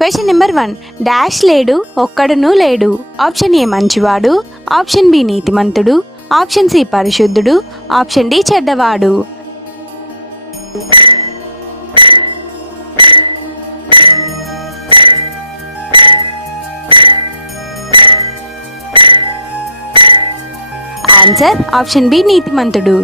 Question number one dash లేడు ఒక్కడునూ లేడు. Option A మంచివాడు ఆప్షన్ బి నీతిమంతుడు ఆప్షన్ సి పరిశుద్ధుడు ఆప్షన్ డి చెడ్డవాడు. ఆన్సర్ ఆప్షన్ బి నీతిమంతుడు.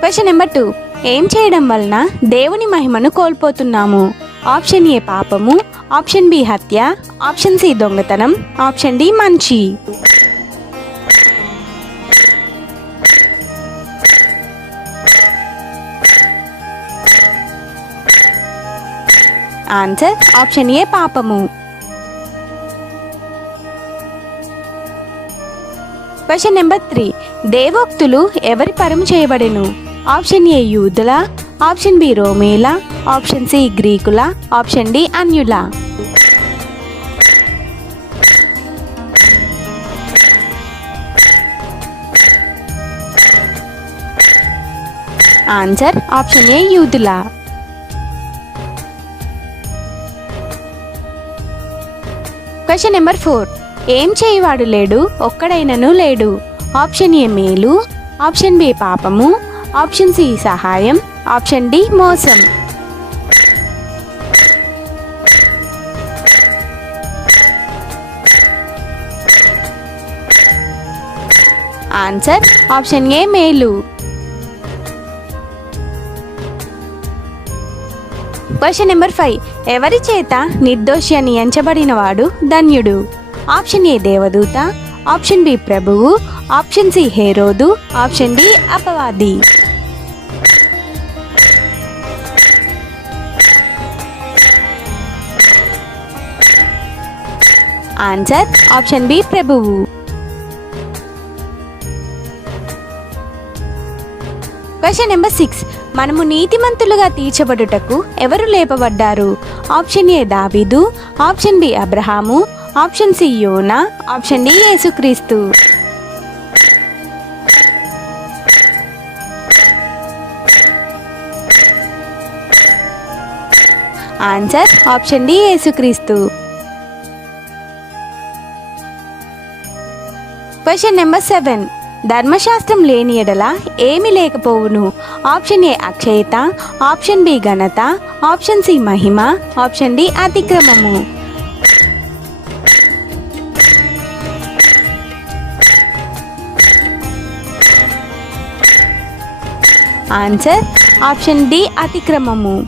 క్వశ్చన్ నెంబర్ టూ ఏం చేయడం వలన దేవుని మహిమను కోల్పోతున్నాము? ఆప్షన్ ఏ పాపము ఆప్షన్ బి హత్య ఆప్షన్ సి దొంగతనం ఆప్షన్ డి మంచి. ఆన్సర్ ఆప్షన్ ఏ పాపము. Question number three. దేవోక్తులు ఎవరి పరము చేయబడెను? ఆప్షన్ ఏ యూదుల ఆప్షన్ బి రోమేల ఆప్షన్ సి గ్రీకుల ఆప్షన్ డి అన్యుల. ఆన్సర్ ఆప్షన్ ఏ యూదుల. Question number four. ఏం చేయవాడు లేడు? ఒక్కడైనను లేడు. ఆప్షన్ ఏ మేలు ఆప్షన్ బి పాపము ఆప్షన్ సి సహాయం. ఆప్షన్ డి మోసం. ఆన్సర్ ఆప్షన్ ఏ మేలు. Question number five. ఎవరి చేత నిర్దోషి అని ఎంచబడినవాడు ధన్యుడు? ఆప్షన్ ఏ దేవదూత. ఆప్షన్ బి ప్రభువు ఆప్షన్ సి హేరోదు ఆప్షన్ డి అపవాది. ఆన్సర్ ఆప్షన్ బి ప్రభువు. Question number six. మనము నీతిమంతులుగా తీర్చబడుటకు ఎవరు లేపబడ్డారు? ఆప్షన్ ఏ దావీదు ఆప్షన్ బి అబ్రహాము ఆప్షన్ సి యోనా ఆప్షన్ డి యేసుక్రీస్తు. ఆన్సర్ ఆప్షన్ డి యేసుక్రీస్తు. Question number seven. ధర్మశాస్త్రం లేని ఎడల ఏమి లేకపోవును? ఆప్షన్ ఏ అక్షయత ఆప్షన్ బి ఘనత ఆప్షన్ సి మహిమ ఆప్షన్ డి అతిక్రమము. ఆన్సర్ ఆప్షన్ డి అతిక్రమము.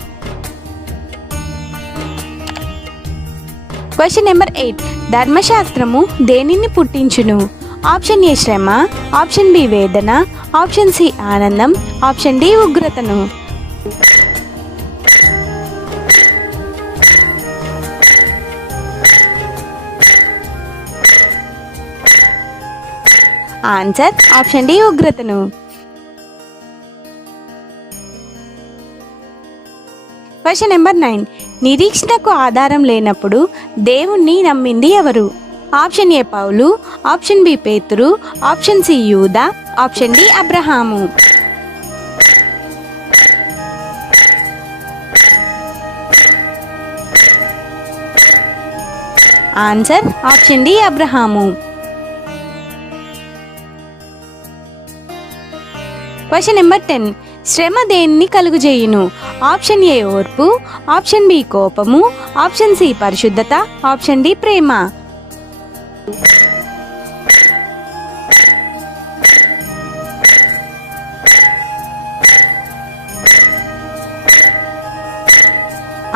క్వశ్చన్ నెంబర్ ఎయిట్ ధర్మశాస్త్రము దేనిని పుట్టించును? ఆప్షన్ ఏ శ్రమ. ఆప్షన్ బి వేదన. ఆప్షన్ సి ఆనందం. ఆప్షన్ డి ఉగ్రతను. ఆన్సర్ ఆప్షన్ డి ఉగ్రతను. Question number nine. నిరీక్షణకు ఆధారం లేనప్పుడు దేవుణ్ణి నమ్మింది ఎవరు? ఆప్షన్ ఏ పౌలు ఆప్షన్ బి పేతురు ఆప్షన్ సి యూదా ఆప్షన్ డి అబ్రహాము. Answer option D Abraham. Question number ten. శ్రమ దేన్ని కలుగుజేయును? ఆప్షన్ ఏ ఓర్పు ఆప్షన్ బి కోపము ఆప్షన్ సి పరిశుద్ధత ఆప్షన్ డి ప్రేమ.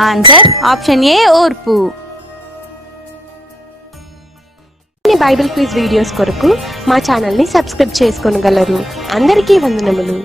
ఆన్సర్ ఆప్షన్ ఏ ఓర్పు. బైబిల్ క్విజ్ వీడియోస్ కొరకు మా ఛానల్ని సబ్స్క్రైబ్ చేసుకోగలరు అందరికీ వందనములు.